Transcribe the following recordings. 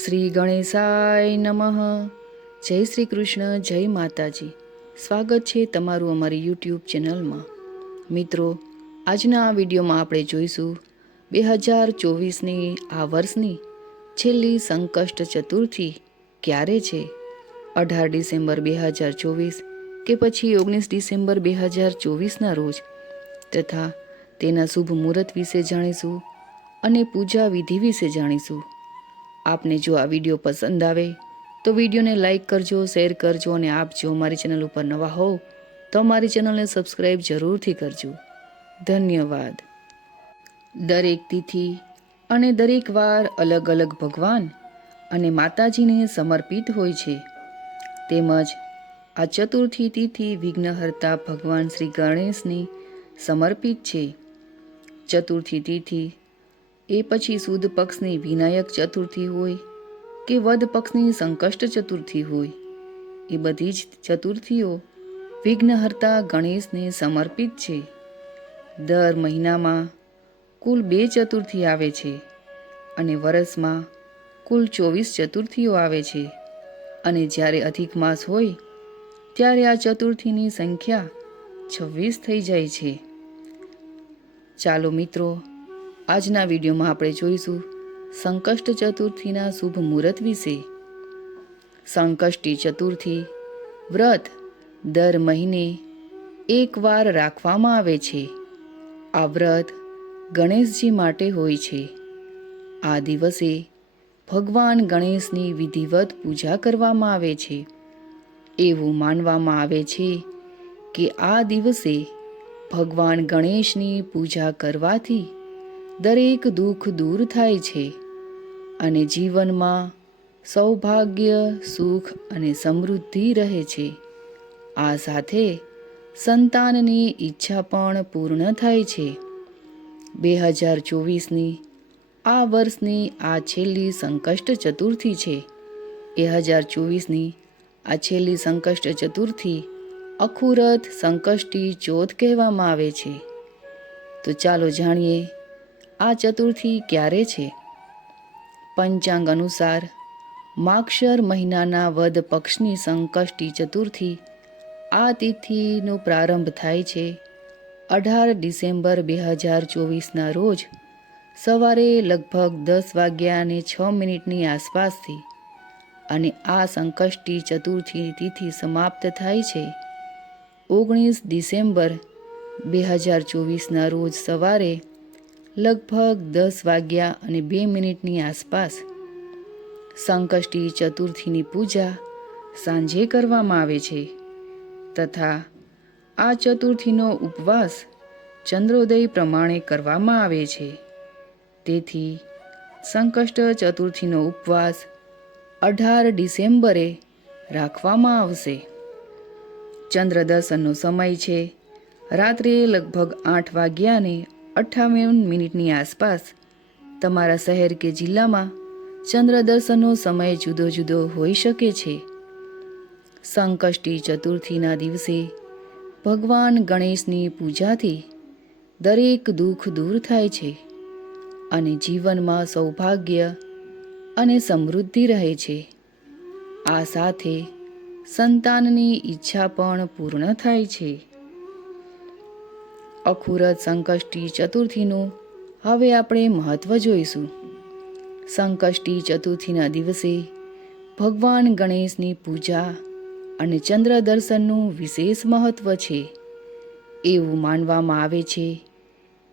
શ્રી ગણેશાય નમઃ. જય શ્રી કૃષ્ણ, જય માતાજી. સ્વાગત છે તમારું અમારી યુટ્યુબ ચેનલમાં. મિત્રો, આજના આ વિડીયોમાં આપણે જોઈશું 2024ની આ વર્ષની છેલ્લી સંકષ્ટ ચતુર્થી ક્યારે છે. 18 ડિસેમ્બર 2024 કે પછી 19 ડિસેમ્બર 2024ના રોજ, તથા તેના શુભ મુહૂર્ત વિશે જાણીશું અને પૂજા વિધિ વિશે જાણીશું. આપને જો આ વિડીયો પસંદ આવે તો વિડીયોને લાઇક કરજો, શેર કરજો અને આપ જો અમારી ચેનલ ઉપર નવા હોવ તો અમારી ચેનલને સબસ્ક્રાઈબ જરૂરથી કરજો. ધન્યવાદ. દરેક તિથિ અને દરેક વાર અલગ અલગ ભગવાન અને માતાજીને સમર્પિત હોય છે. તેમજ આ ચતુર્થી તિથિ વિઘ્નહર્તા ભગવાન શ્રી ગણેશની સમર્પિત છે. ચતુર્થી તિથિ એ પછી સુદ પક્ષની વિનાયક ચતુર્થી હોય કે વદ પક્ષની સંકષ્ટ ચતુર્થી હોય, એ બધી જ ચતુર્થીઓ વિઘ્નહર્તા ગણેશને સમર્પિત છે. દર મહિનામાં કુલ 2 ચતુર્થી આવે છે અને વર્ષમાં કુલ 24 ચતુર્થીઓ આવે છે. અને જ્યારે અધિક માસ હોય ત્યારે આ ચતુર્થીની સંખ્યા 26 થઈ જાય છે. ચાલો મિત્રો, આજના વિડીયોમાં આપણે જોઈશું સંકષ્ટ ચતુર્થીના શુભ મુહૂર્ત વિશે. સંકષ્ટી ચતુર્થી વ્રત દર મહિને એકવાર રાખવામાં આવે છે. આ વ્રત ગણેશજી માટે હોય છે. આ દિવસે ભગવાન ગણેશની વિધિવત પૂજા કરવામાં આવે છે. એવું માનવામાં આવે છે કે આ દિવસે ભગવાન ગણેશની પૂજા કરવાથી દરેક દુઃખ દૂર થાય છે અને જીવનમાં સૌભાગ્ય, સુખ અને સમૃદ્ધિ રહે છે. આ સાથે સંતાનની ઈચ્છા પણ પૂર્ણ થાય છે. 2024ની આ વર્ષની આ છેલ્લી સંકષ્ટ ચતુર્થી છે. 2024ની આ છેલ્લી સંકષ્ટ ચતુર્થી અખુરત સંકષ્ટી ચોથ કહેવામાં આવે છે. તો ચાલો જાણીએ આ ચતુર્થી ક્યારે છે. પંચાંગ અનુસાર માગશર મહિનાના વદ પક્ષની સંકષ્ટી ચતુર્થી આ તિથિનો પ્રારંભ થાય છે 18 ડિસેમ્બર 2024ના રોજ સવારે લગભગ 10:06 આસપાસથી અને આ સંકષ્ટી ચતુર્થી તિથિ સમાપ્ત થાય છે 19 ડિસેમ્બર 2024ના રોજ સવારે લગભગ 10:02 આસપાસ. સંકષ્ટી ચતુર્થીની પૂજા સાંજે કરવામાં આવે છે તથા આ ચતુર્થીનો ઉપવાસ ચંદ્રોદય પ્રમાણે કરવામાં આવે છે. તેથી સંકષ્ટ ચતુર્થીનો ઉપવાસ 18 ડિસેમ્બરે રાખવામાં આવશે. ચંદ્ર દર્શનનો સમય છે રાત્રે લગભગ 8:58 આસપાસ. તમારા શહેર કે જિલ્લામાં ચંદ્ર દર્શનનો સમય જુદો જુદો હોઈ શકે છે. સંકષ્ટી ચતુર્થીના દિવસે ભગવાન ગણેશની પૂજાથી દરેક દુઃખ દૂર થાય છે અને જીવનમાં સૌભાગ્ય અને સમૃદ્ધિ રહે છે. આ સાથે સંતાનની ઈચ્છા પણ પૂર્ણ થાય છે. અખુરત સંકષ્ટી ચતુર્થીનું હવે આપણે મહત્વ જોઈશું. સંકષ્ટી ચતુર્થીના દિવસે ભગવાન ગણેશની પૂજા અને ચંદ્ર દર્શનનું વિશેષ મહત્વ છે. એવું માનવામાં આવે છે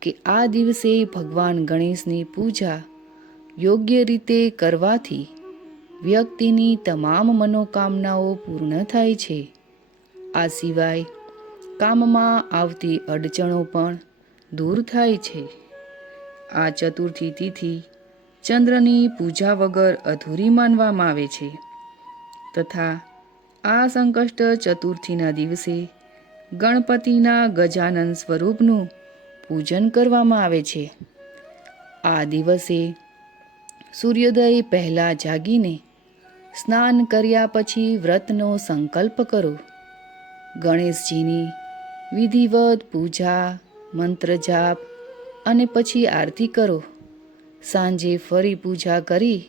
કે આ દિવસે ભગવાન ગણેશની પૂજા યોગ્ય રીતે કરવાથી વ્યક્તિની તમામ મનોકામનાઓ પૂર્ણ થાય છે. આ સિવાય કામમાં આવતી અડચણો પણ દૂર થાય છે. આ ચતુર્થી તિથિ ચંદ્રની પૂજા વગર અધૂરી માનવામાં આવે છે તથા આ સંકષ્ટ ચતુર્થીના દિવસે ગણપતિના ગજાનન સ્વરૂપનું પૂજન કરવામાં આવે છે. આ દિવસે સૂર્યોદય પહેલાં જાગીને સ્નાન કર્યા પછી વ્રતનો સંકલ્પ કરો. ગણેશજીની વિધિવત પૂજા, મંત્ર જાપ અને પછી આરતી કરો. સાંજે ફરી પૂજા કરી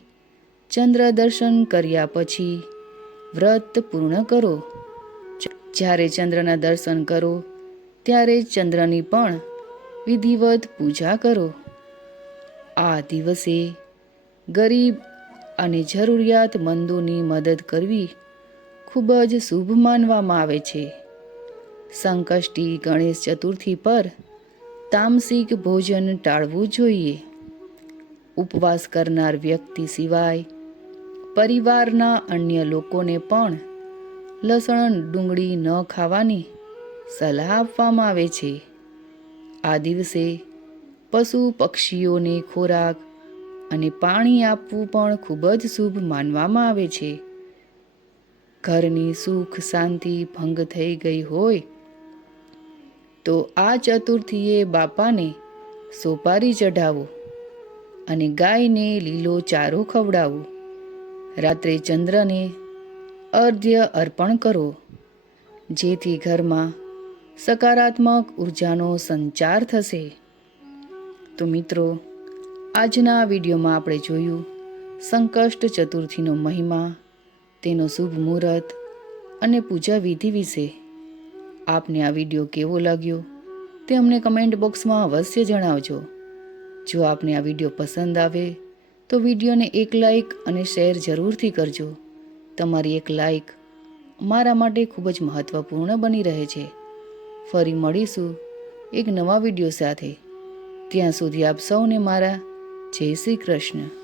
ચંદ્ર દર્શન કર્યા પછી વ્રત પૂર્ણ કરો. જ્યારે ચંદ્રના દર્શન કરો ત્યારે ચંદ્રની પણ વિધિવત પૂજા કરો. આ દિવસે ગરીબ અને જરૂરિયાતમંદોની મદદ કરવી ખૂબ જ શુભ માનવામાં આવે છે. સંકષ્ટી ગણેશ ચતુર્થી પર તામસિક ભોજન ટાળવું જોઈએ. ઉપવાસ કરનાર વ્યક્તિ સિવાય પરિવારના અન્ય લોકોને પણ લસણ ડુંગળી ન ખાવાની સલાહ આપવામાં આવે છે. આ દિવસે પશુ પક્ષીઓને ખોરાક અને પાણી આપવું પણ ખૂબ જ શુભ માનવામાં આવે છે. ઘરની સુખ શાંતિ ભંગ થઈ ગઈ હોય તો આ ચતુર્થીએ બાપાને સોપારી ચઢાવો અને ગાયને લીલો ચારો ખવડાવો. રાત્રે ચંદ્રને અર્ધ્ય અર્પણ કરો, જેથી ઘરમાં સકારાત્મક ઉર્જાનો સંચાર થશે. તો મિત્રો, આજના વિડીયોમાં આપણે જોયું સંકષ્ટ ચતુર્થીનો મહિમા, તેનો શુભ મુહૂર્ત અને પૂજા વિધિ વિશે. આપને આ વિડીયો કેવો લાગ્યો તે અમને કમેન્ટ બોક્સમાં અવશ્ય જણાવજો. જો આપને આ વિડીયો પસંદ આવે તો વિડીયોને એક લાઈક અને શેર જરૂરથી કરજો. તમારી એક લાઈક મારા માટે ખૂબ જ મહત્વપૂર્ણ બની રહે છે. ફરી મળીશું એક નવા વિડીયો સાથે. ત્યાં સુધી આપ સૌને મારા જય શ્રી કૃષ્ણ.